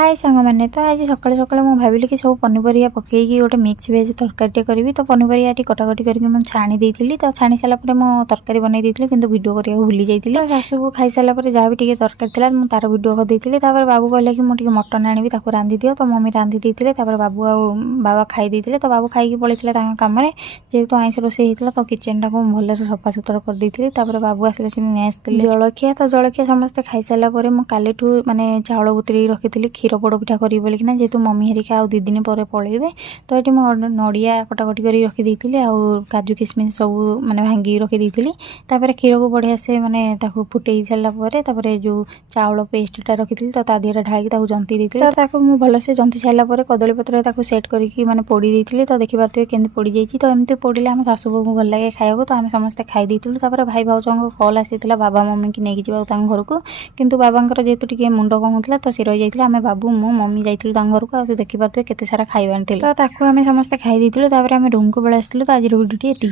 हाय सांगमाने तो आज सकाଳେ सकाଳେ ମୁଁ ଭାବିଲି କି ସବୁ ପନିପରିବା ପକେଇକି ଗୋଟେ ମିକ୍ସ ଭେଜ୍ ତରକାରୀଟେ କରିବି। ତ ପନିପରିବାଟି କଟାକଟି କରିକି ମୁଁ ଛାଣି ଦେଇଥିଲି। ତ ଛାଣି ସାରିଲା ପରେ ମୁଁ ତରକାରୀ ବନେଇ ଦେଇଥିଲି କିନ୍ତୁ ଭିଡ଼ିଓ କରିବାକୁ ଭୁଲି ଯାଇଥିଲି। ତ ଶାଶୁକୁ ଖାଇସାରିଲା ପରେ ଯାହା ବି ଟିକେ ତରକାରୀ ଥିଲା ମୁଁ ତାର ଭିଡ଼ିଓ କରିଦେଇଥିଲି। ତାପରେ ବାବୁ କହିଲେ କି ମୁଁ ଟିକେ ମଟନ୍ ଆଣିବି ତାକୁ ରାନ୍ଧି ଦିଅ। ତ ମମି ରାନ୍ଧି ଦେଇଥିଲେ। ତାପରେ ବାବୁ ଆଉ ବାବା ଖାଇ ଦେଇଥିଲେ। ତ ବାବୁ ଖାଇକି ପଳେଇଥିଲେ ତାଙ୍କ କାମରେ। ଯେହେତୁ ଆଇଁଷ ରୋଷେଇ ହେଇଥିଲା ତ କିଚେନଟାକୁ ମୁଁ ଭଲସେ ସଫାସୁତୁରା କରିଦେଇଥିଲି। ତାପରେ ବାବୁ ଆସିଲେ ସେ ନେଇ ଆସିଥିଲେ ଜଳଖିଆ। ତ ଜଳଖିଆ ସମସ୍ତେ ଖାଇସାରିଲା ପରେ ମୁଁ କାଲିଠୁ ମାନେ ଚାଉଳ ବତୁରେଇ ରଖିଥିଲି କ୍ଷୀର ପୋଡ଼ପିଠା କରିବି ବୋଲିକିନା, ଯେହେତୁ ମମି ହେରିକା ଆଉ 2 ଦିନ ପରେ ପଳେଇବେ। ତ ଏଠି ମୁଁ ନଡ଼ିଆ କଟାକଟି କରି ରଖିଦେଇଥିଲି ଆଉ କାଜୁ କିସମିସ୍ ସବୁ ମାନେ ଭାଙ୍ଗିକି ରଖିଦେଇଥିଲି। ତାପରେ କ୍ଷୀରକୁ ବଢ଼ିଆ ସେ ମାନେ ତାକୁ ଫୁଟେଇ ସାରିଲା ପରେ ତାପରେ ଯେଉଁ ଚାଉଳ ପେଷ୍ଟଟା ରଖିଥିଲି ତ ତା ଦେହରେ ଢାଳିକି ତାକୁ ଜନ୍ତି ଦେଇଥିଲି। ତ ତାକୁ ମୁଁ ଭଲସେ ଜନ୍ତି ସାରିଲା ପରେ କଦଳୀ ପତ୍ରରେ ତାକୁ ସେଟ୍ କରିକି ମାନେ ପୋଡ଼ି ଦେଇଥିଲି। ତ ଦେଖିପାରୁଥିବେ କେମିତି ପୋଡ଼ିଯାଇଛି। ତ ଏମିତି ପୋଡ଼ିଲେ ଆମ ଶାଶୁ ବୋଉଙ୍କୁ ଭଲ ଲାଗେ ଖାଇବାକୁ। ତ ଆମେ ସମସ୍ତେ ଖାଇ ଦେଇଥିଲୁ। ତାପରେ ଭାଇ ଭାଉଜଙ୍କ କଲ୍ ଆସିଥିଲା ବାବା ମମିକି ନେଇକି ଯିବାକୁ ତାଙ୍କ ଘରକୁ, କିନ୍ତୁ ବାବାଙ୍କର ଯେହେତୁ ଟିକେ ମୁଣ୍ଡ କଣ ହେଉଥିଲା ତ ସେ ରହିଯାଇଥିଲା। ଆମେ ବାବୁ ମୁଁ ମମି ଯାଇଥିଲୁ ତାଙ୍କ ଘରକୁ। ଆଉ ସେ ଦେଖିପାରୁଥିବେ କେତେ ସାରା ଖାଇବା ଆଣିଥିଲେ। ତ ତାକୁ ଆମେ ସମସ୍ତେ ଖାଇ ଦେଇଥିଲୁ। ତାପରେ ଆମେ ରୁମ୍କୁ ପଳେଇ ଆସିଥିଲୁ। ତ ଆଜିର ଭିଡ଼ିଓଟି ଏତିକି।